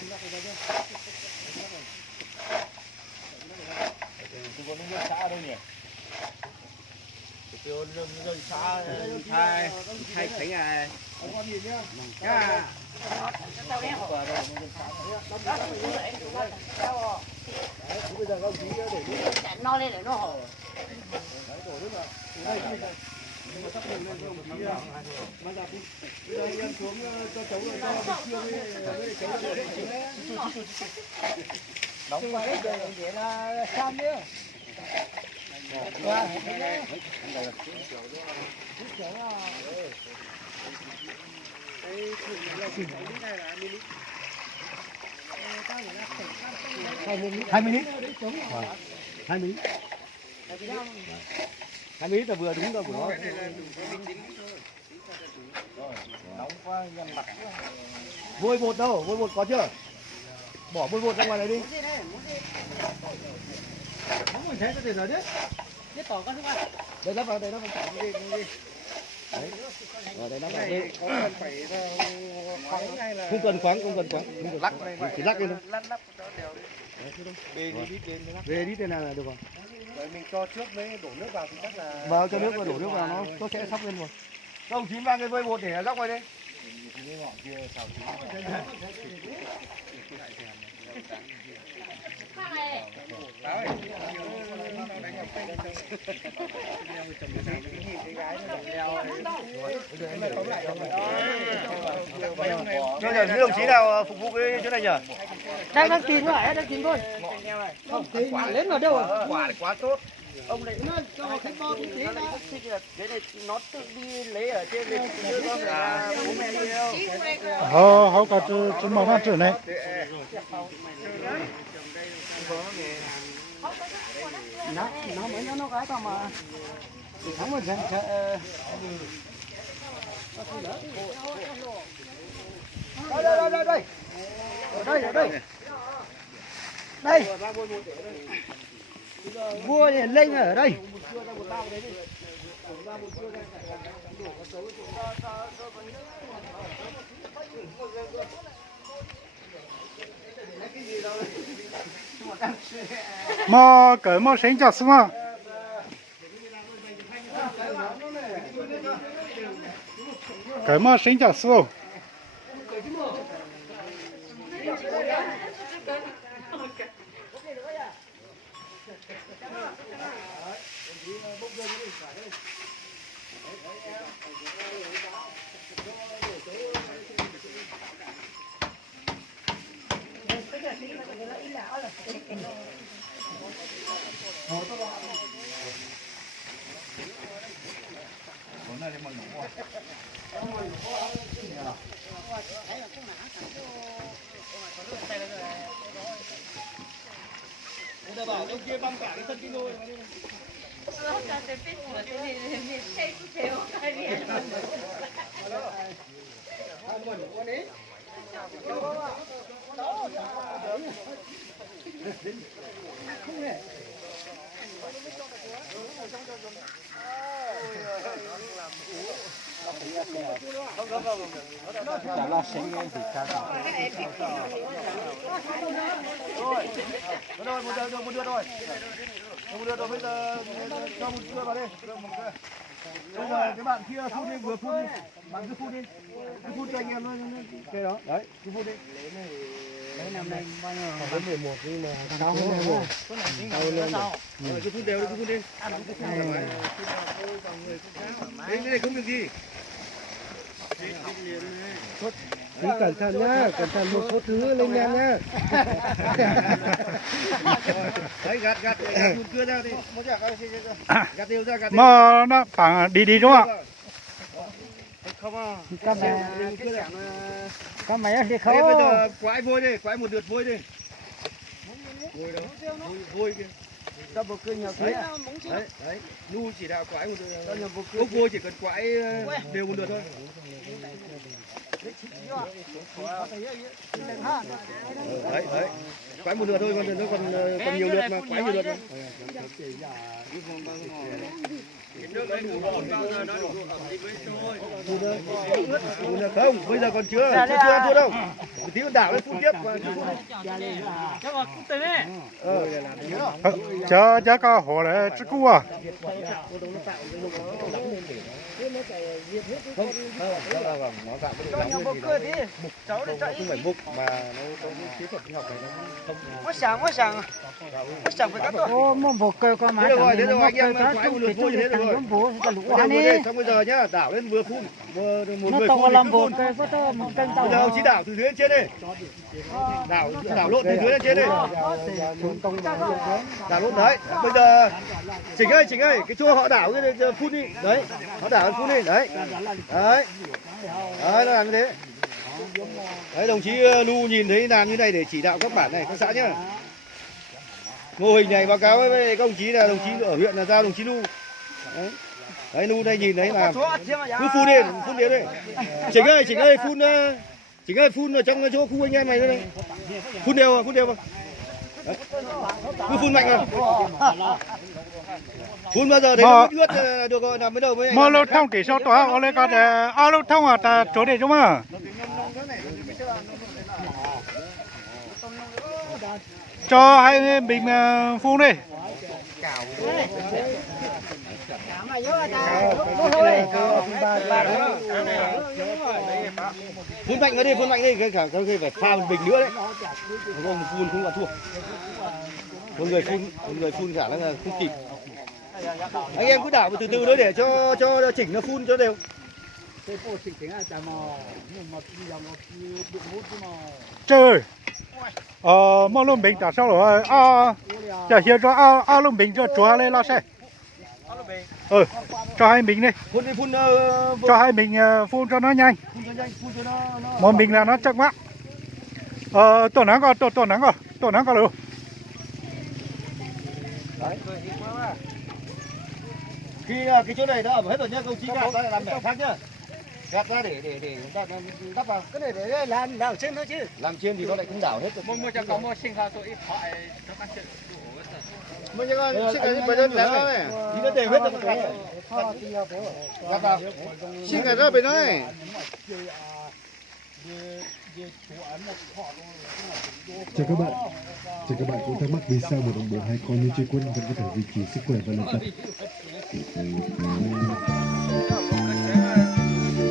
Tôi có nước xã đâu nhỉ? Tôi nước xã thay Khánh à. Bây giờ các chí để nó lên để nó hổ. đấy đổ nước vào. Đây nhưng mà sắp lên đồng chí mang ra đi. Bây giờ anh em xuống cho cháu rồi cho mình chưa với cháu để đóng vào cái đây để là xong nhá. Qua hai mươi lít 20 lít là vừa đúng đâu của nó. Nóng quá nhăn mặt. Vôi bột đâu? Vôi bột có chưa? Bỏ vôi bột ra ngoài này đi. Không mình thấy có thể rồi đấy. Biết tỏ con không ạ? Đây lắp vào, đây lắp vào đi. Đấy. Rồi đây lắp vào đi. Có cần phải khoáng hay là Không cần khoáng, không cần lắc, chỉ lắc lên thôi. lắp cho đều đi. Về đi tên nào là được rồi. Vậy mình cho trước với đổ nước vào thì chắc là Vào cho nước và đổ nước vào nó sẽ sóc lên rồi. Các ông chí mang cái vôi bột để róc ngoài đây. Bây giờ những đồng chí nào phục vụ cái chỗ này nhỉ? Đang kín rồi, đang kín thôi. Không kín, lên vào đâu à? Quả quá tốt. Ông đấy nó cho khách bo cũng thế đó. Cái này nó tự đi lấy ở trên này, chưa có phải bố mẹ đi đâu. Họ có trên màu phát triển này. Nó mới nó cái tao mà thì thắng một trận đây vua thì lên ở đây. Mà cái mà sinh chặt mà. Cái mà sinh chặt sao? Bảo ông kia băm cả cái thân cái nôi. Chả là sinh thì chả. Rồi, một đưa rồi. Một đưa rồi, bây giờ cho một đưa vào đây. Bây giờ cái bạn kia phun đi, vừa phun đi. Bạn cứ phun đi. Cứ phun cho anh em thôi. Cái đó. Đấy, cứ phun đi. Đấy năm nay bao nhiêu? Đến 11 nhưng mà Cao hơn rồi. Rồi, cứ phun đều đi, cứ phun đi. Đấy, cái này không được gì. Thì cẩn thận nhá, cẩn thận một số thứ lên men nhá. Đấy, gạt phun cưa ra đi. Gạt đều ra, gạt đều. Mà nó phẳng đi đúng không ạ? Không à. Con máy thì Đấy, không. bây giờ quãi vôi đi, quãi một lượt vôi đi. Vôi đâu? Vôi kia. Cho bột cưa nhiều Đấy, thế. đấy. Nu chỉ đạo quãi một lượt. Ốc vôi chỉ cần quãi đều một lượt thôi. Đấy. Quãi một lượt thôi, còn nó còn nhiều lượt mà quãi nhiều lượt thôi. Không, bây giờ còn chưa ăn thua đâu. một tí con đảo lên phun tiếp và phun đi. Chớ có hồ là chứ cua à. Cho nhau một cười đi. Cháu để chạy. Không phải mục mà nó có những kỹ thuật sinh học này nó không. Mất sáng phải cắt thôi. Ô, một bộ cơ con má. Thế được rồi, anh em quay một lượt phun như thế được rồi. Xong bây giờ nhá, đảo lên vừa phun, vừa một người phun thì cứ phun. Bây giờ ông chí đảo từ dưới lên trên đi. Đảo lộn từ dưới lên trên đi. Đảo lộn đấy. Bây giờ Chỉnh ơi, cái chỗ họ đảo cái phun đi. Đấy, họ đảo phun đi, đấy. Đấy. Đấy, nó làm như thế. Đấy, đồng chí Lu nhìn thấy làm như này để chỉ đạo các bản này, các xã nhá. Mô hình này báo cáo với các đồng chí là đồng chí ở huyện là giao đồng chí Lu. Đấy. Đấy, Lu đây nhìn thấy làm. Cứ phun đi đây. Chỉnh ơi, phun ở trong chỗ khu anh em này đây. Phun đều vào. Cứ phun mạnh vào. Phun bao giờ thấy nó ướt là được rồi, làm bắt đầu mới. Mà lâu thông kỹ sao tỏa ở đây có để lâu thông à ta chỗ để chúng à. Cho hai mình phun đi. Phun mạnh đi, cái phải pha một bình nữa đấy. Không phun không là thua. Một người phun khả năng là không kịp. Anh em cứ đảo từ từ nữa để cho chỉnh nó phun cho đều. Trời. Mà luôn bình tại sao rồi? Chả hiểu cho luôn bình cho chúa lên lo xe. Cho hai mình đi. Phun Cho hai mình phun cho nó nhanh. Một mình là nó chắc quá. Tổ nắng có được. Khi cái chỗ này đã ẩm hết rồi nhá, công chí gạt ra làm bẻ khác nhá. Gạt ra để chúng ta đắp vào. Cái này để làm đảo trên thôi chứ. Làm trên thì nó lại cũng đảo hết rồi. Mua cho có mua sinh ra tôi ít hỏi cho ăn chuyện. Mới như con xin cái bên đó này. Đi nó đều hết rồi gạt. Gạt vào. Xin cái ra bên đó này. Chào các bạn cũng thắc mắc vì sao một đồng bộ hay con như chơi quân vẫn có thể duy trì sức khỏe và luyện tập.